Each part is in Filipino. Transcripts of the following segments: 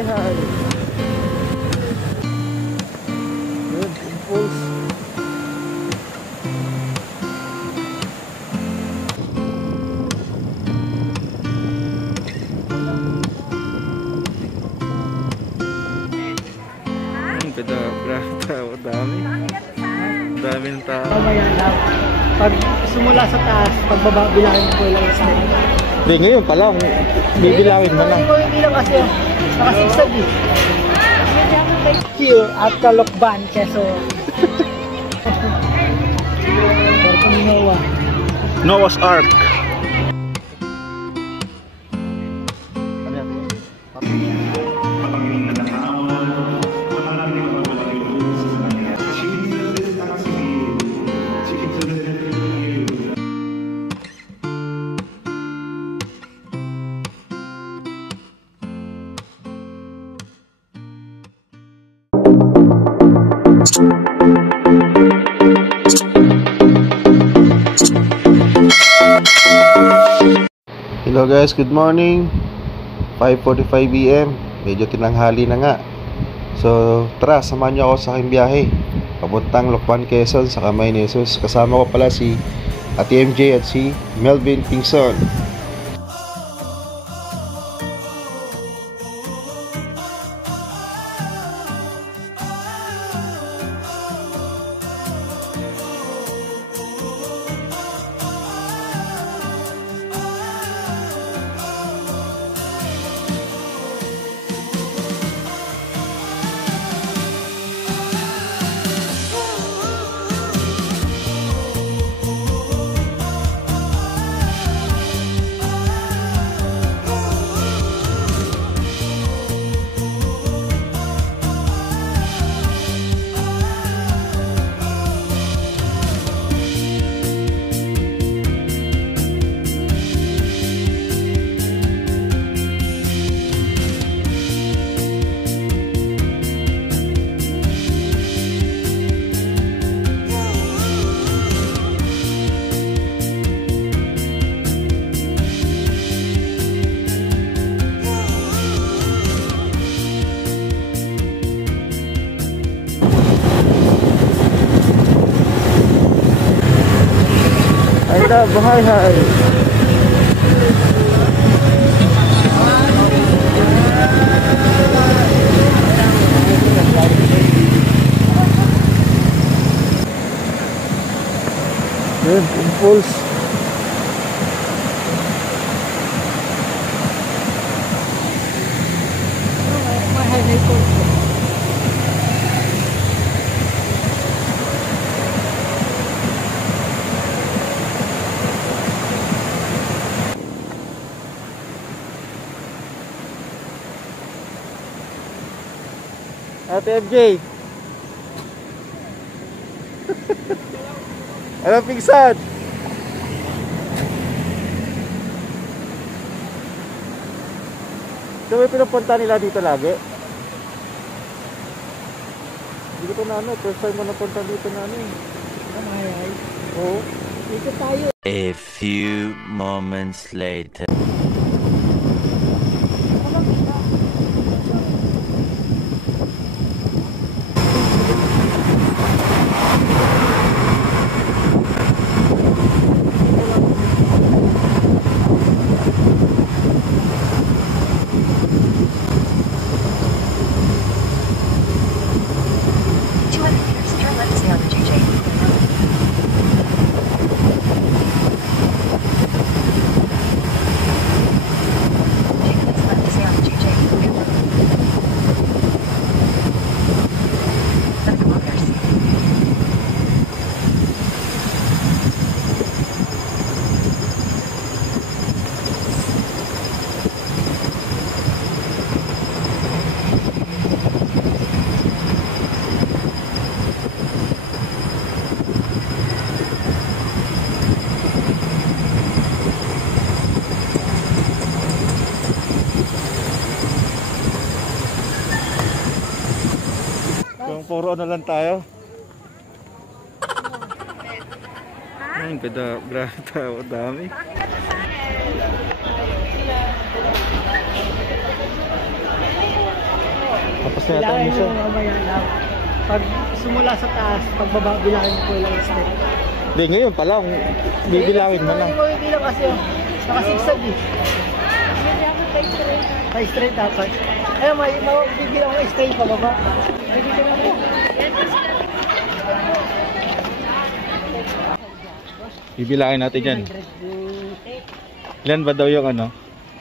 Buhay hay. Good impulse. Daming tao. Mamaya lang. Pag sumula sa taas, pagbaba, bilangin mo po ilang step. Hindi, ngayon pa lang. Bibilangin mo lang. Hindi lang kasi nakasigsag eh. Here at Calocban, Quezon. Barko ni Noah. Noah's Ark. Hello guys, good morning. 5:45 AM. Medyo tinanghali na nga. So tara, samahan niyo ako sa aking biyahe papuntang Lucban, Quezon sa Kamay ni Jesus. Kasama ko pala si Ate MJ at si Melvin Pingson. Ay, buhay hay. Good impulse. Ate MJ. Anong pingsan? Ito may pinupunta nila dito lagi? Hindi ko na ano, first time mo napunta dito na ano eh. Ay. Oo. Dito tayo. A few moments later. Puro ano lang tayo. Ay, grabe tao, dami. Tapos na yata Bilangin yung mo isa. mamaya lang. Pag sumula sa taas, pagbaba, bilangin mo po ilang step. Hindi, ngayon pa lang. Bibilangin mo na. Hindi mo bilang kasi nakasigsag eh. Sa straight dapat. Ayun, may bibilang mo straight pababa. Bibilang mo. Bibilangin natin yan. Ilan ba daw yung ano?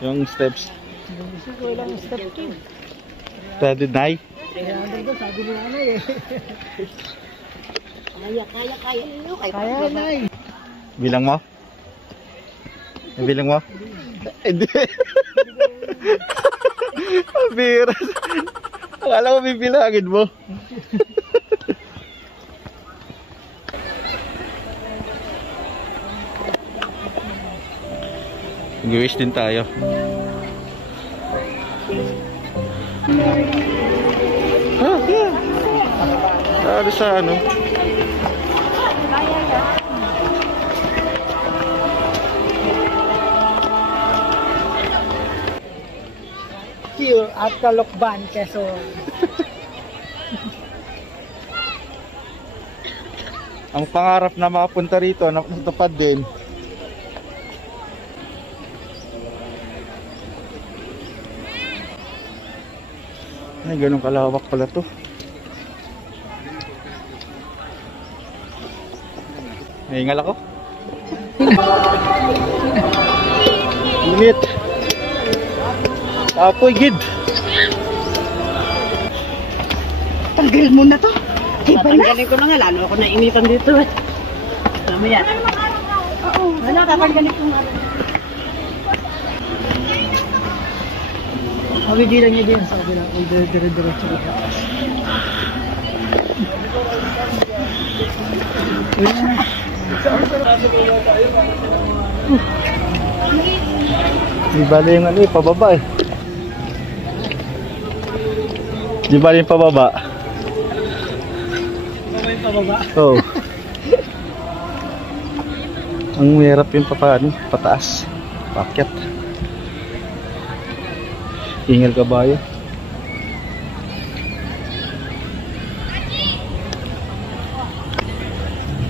Yung steps? Gusto ko ilang step to. Ready, Nay? Kaya ano sabi ni Anay eh. Kaya Anay. Bilang mo? Bilang mo? Hindi. Biras. Akala ko bibilangin mo. Mag-wish din tayo. Ano sa ano? Here at Calocban, Quezon. Ang pangarap na makapunta rito, natupad din. Ay, ganun kalawak pala to. Nahingal ako. Init. Apoy, gid. Tanggalin mo na to. Tatanggalin ko na nga, lalo ako nainitan dito eh. Dami yan. Oo, wala, tatanggalin ko nga. Mabibilang niya din sa kabila. Kung dire-diretso ko. Di bali yung ano eh, pababa eh. Di bali yung pababa. Mamay pababa. Oo. Ang mahirap yung pataas. Pakyat. Ingal kabayo.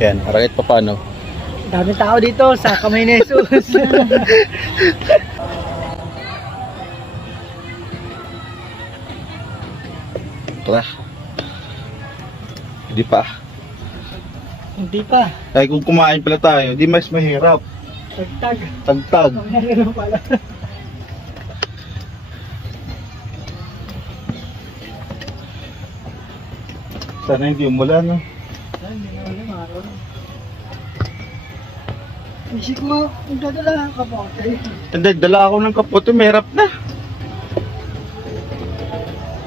Yan, para kahit pa paano. Daming tao dito sa Kamay ni Jesus. Tara. Hindi pa. Hindi pa. Ay kung kumain pala tayo, di mas mahirap. Tagtag. Tagtag. Meron pala. Sana hindi umulan, no? Isip mo, kung dadala ka po. Hindi, dala ako ng kapote, mahirap na.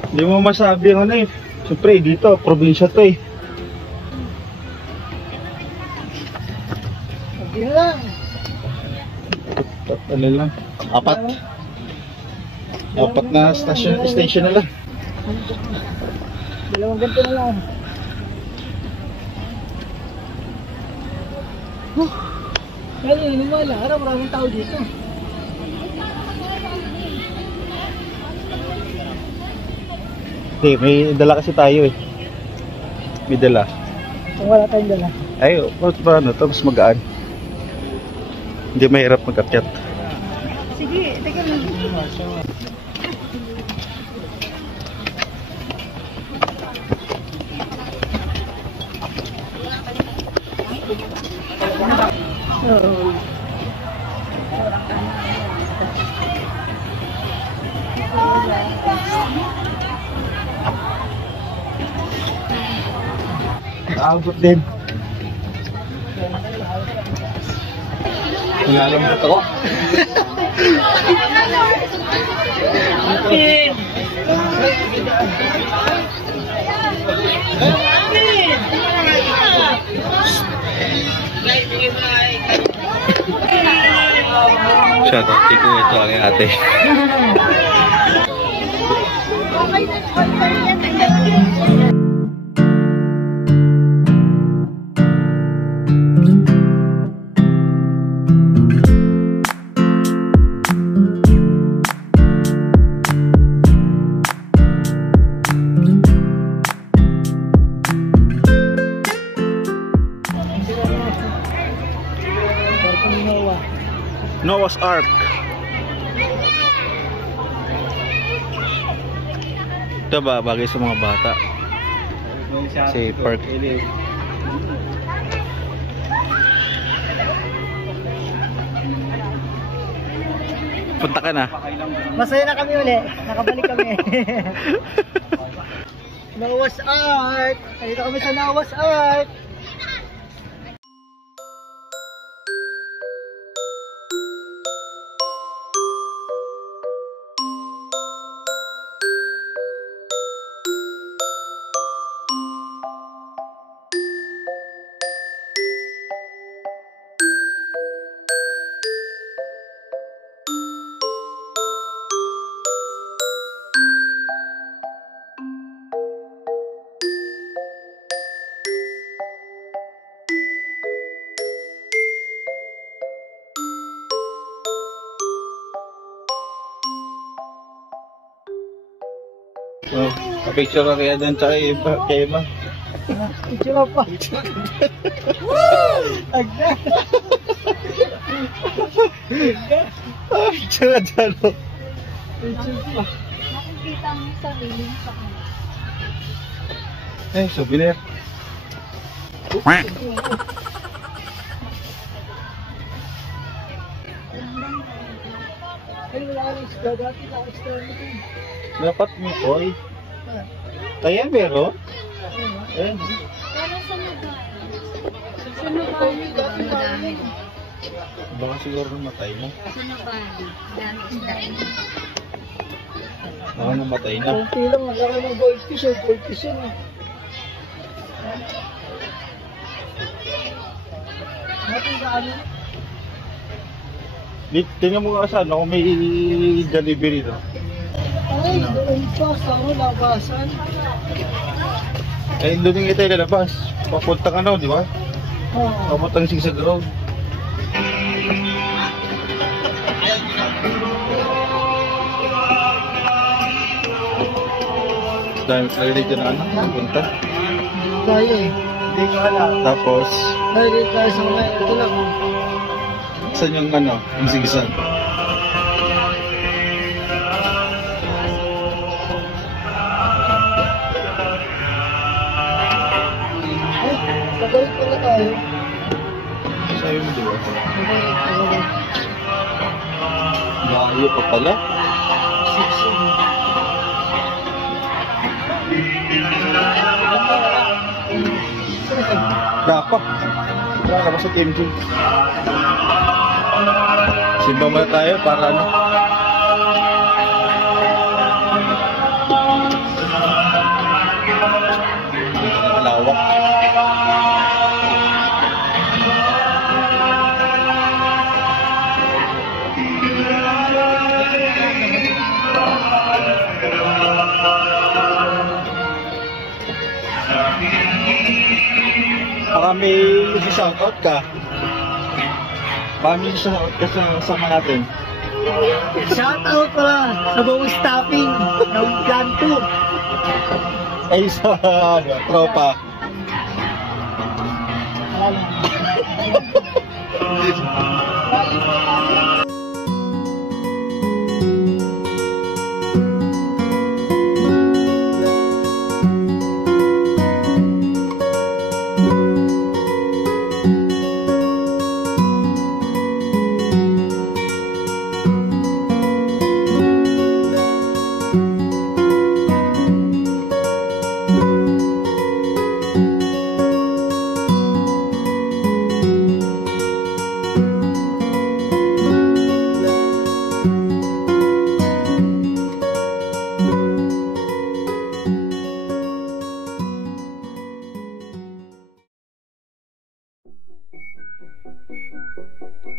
Hindi mo masabi yung ano eh. Siyempre, dito, probinsya to eh. Hindi na lang. Ano lang? Apat. Apat na station na lang. Dalawang ganito na lang. Kaya yun, wala. Harap maraming tao dito. Hindi, may dala kasi tayo eh. May dala. Kung wala tayong dala. Ay, ba ano to? Mas magaan. Hindi mahirap mag-akyat. Sige, teka lang. Abot din. Nalambot ako. Shout out kay Kuya ito ang ate. Noah. Noah's Ark. Ito ba bagay sa mga bata? Si park. Punta ka na. Masaya na kami uli. Nakabalik kami. Noah's Ark. Dito kami sa Noah's Ark. Oh, picture ka kaya doon sa kay Emma. Picture pa. Agad. Picture dyan. Picture pa. Nakikita mo sa sarili sa Eh, souvenir. Ay, wala ka ng isda. Dati naka-extra nito. Dapat mo, oy. Kaya meron? Ayan. Pero sa Nubali. Sa Nubali, madami. Baka siguro namatay na. Sa Nubali, dami. Baka namatay na. Kunti lang, wala ka ng goldfish. Goldfish yun. Natin sa ano? Tingnan mo ka saan, kung may delivery no? Ay, doon pa sa labasan. Eh, doon yung ito ilalabas. Papunta ka na, di ba? Oo. Papunta ng Sigsag Road. Dahil sa dito na ano, papunta. Tayo eh. Hindi ka alam. Tapos, Tayo dito tayo sa mga ito lang. saan yung ano, yung Sigsag? Ay, pabalik pala tayo. Sa'yo mo, di ba? Pabalik. Layo pa pala. Dapat. Wala ba sa TMG? Simba muna tayo para ano? Lawak. Baka may shoutout ka. Baka may shoutout ka sa sama natin. Shout out pala sa buong staffing ng Plan 2. Ay sa tropa.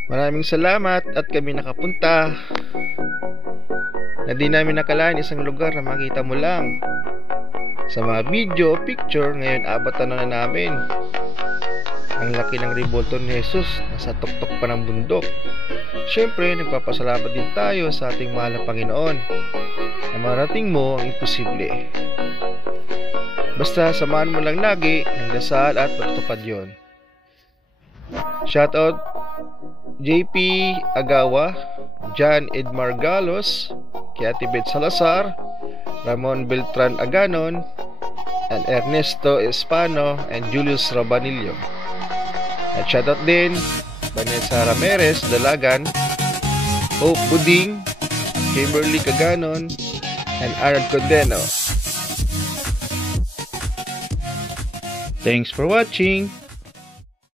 Maraming salamat at kami nakapunta. Na di namin nakalain isang lugar na makita mo lang. Sa mga video o picture, ngayon abatan na namin. Ang laki ng revolto ni Jesus, nasa tuktok pa ng bundok. Siyempre, nagpapasalamat din tayo sa ating mahal na Panginoon na marating mo ang imposible. Basta samahan mo lang lagi ng dasal at magtupad yon. Shoutout JP Agawa, John Edmar Galos, Kiatibet Salazar, Ramon Beltran Aganon, and Ernesto Espano and Julius Rabanillo. At shoutout din Vanessa Ramirez Dalagan, Hope Buding, Kimberly Caganon, and Arnold Condeno. Thanks for watching.